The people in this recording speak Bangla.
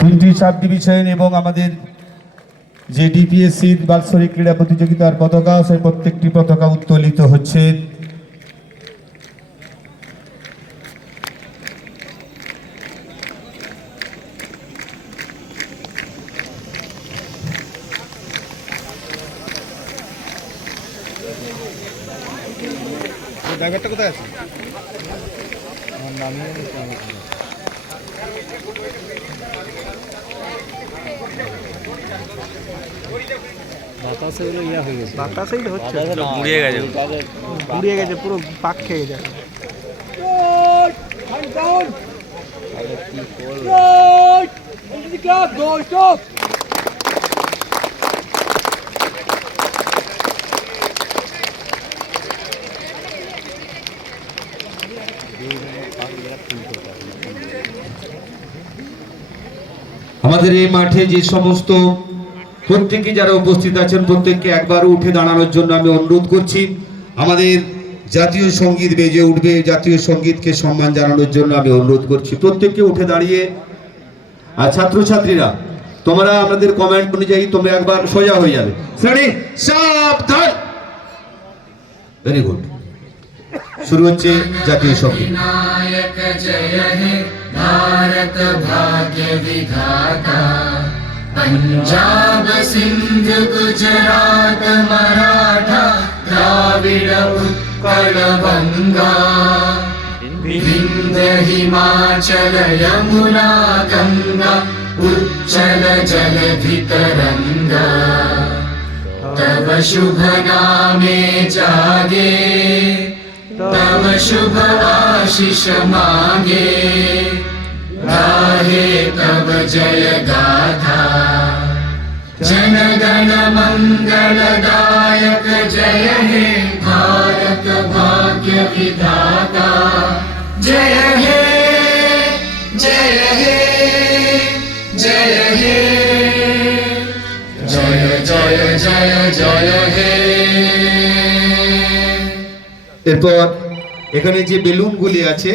তিনটি সাব ডিভিশন এবং আমাদের যে ডিপিএসসির বাৎসরিক ক্রীড়া প্রতিযোগিতার পতাকা, সেই প্রত্যেকটি পতাকা উত্তোলিত হচ্ছে। ড্রাইভারটা কোথায় আছে? বাতাসে হলো ইয়া হয়ে গেছে, বাতাসেই তো হচ্ছে, মুড়িয়ে গেছে পুরো পাক খেয়ে যায়। আমাদের এই মাঠে যে সমস্ত প্রত্যেকে যারা উপস্থিত আছেন প্রত্যেককে একবার উঠে দাঁড়ানোর জন্য আমি অনুরোধ করছি। আমাদের জাতীয় সঙ্গীত বেজে উঠবে, জাতীয় সঙ্গীতকে সম্মান জানানোর জন্য আমি অনুরোধ করছি প্রত্যেককে উঠে দাঁড়িয়ে। আর ছাত্রছাত্রীরা তোমরা আমাদের কমেন্ট অনুযায়ী তোমরা একবার সোজা হয়ে যাবে। শ্রেণী সাবধান। Very good. শুরু হচ্ছে জাতীয় সঙ্গীত। भारत भाग्य विधाता पंजाब सिंध गुजरात मराठा द्राविड़ उत्कल बंगा विंध्य हिमाचल यमुना गंगा उच्चल जलधि तरंगा तव शुभ नामे जागे तव शुभ आशीष मांगे गाहे तब जय गाथा जन गण मंगलदायक जय हे भारत भाग्य विधाता जय हे जय हे जय हे जय जय जय जय हे। এরপর এখানে যে বেলুনগুলি আছে